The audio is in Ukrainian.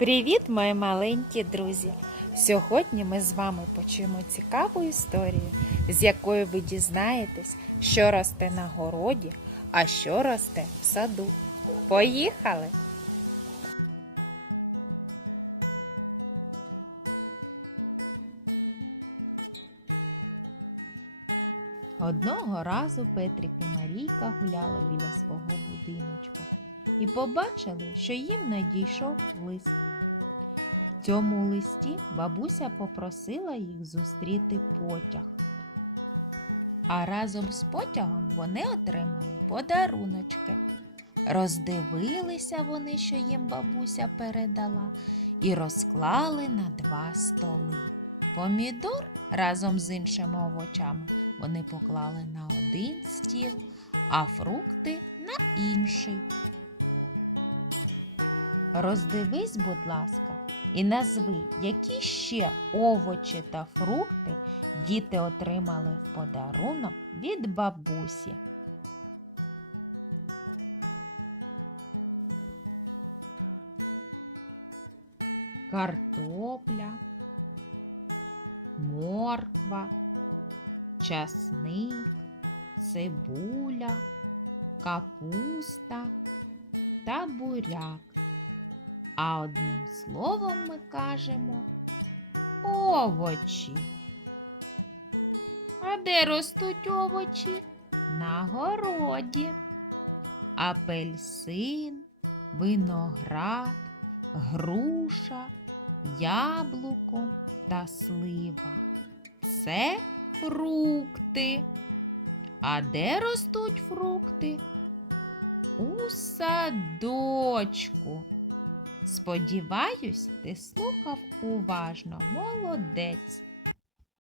Привіт, мої маленькі друзі! Сьогодні ми з вами почуємо цікаву історію, з якої ви дізнаєтесь, що росте на городі, а що росте в саду. Поїхали! Одного разу Петрик і Марійка гуляли біля свого будиночка і побачили, що їм надійшов лист. В цьому листі бабуся попросила їх зустріти потяг. А разом з потягом вони отримали подаруночки. Роздивилися вони, що їм бабуся передала, і розклали на два столи. Помідор разом з іншими овочами вони поклали на один стіл, а фрукти на інший. Роздивись, будь ласка, і назви, які ще овочі та фрукти діти отримали в подарунок від бабусі. Картопля, морква, часник, цибуля, капуста та буряк. А одним словом ми кажемо овочі. А де ростуть овочі? На городі. Апельсин, виноград, груша, яблуко та слива. Це фрукти. А де ростуть фрукти? У садочку. Сподіваюсь, ти слухав уважно, молодець.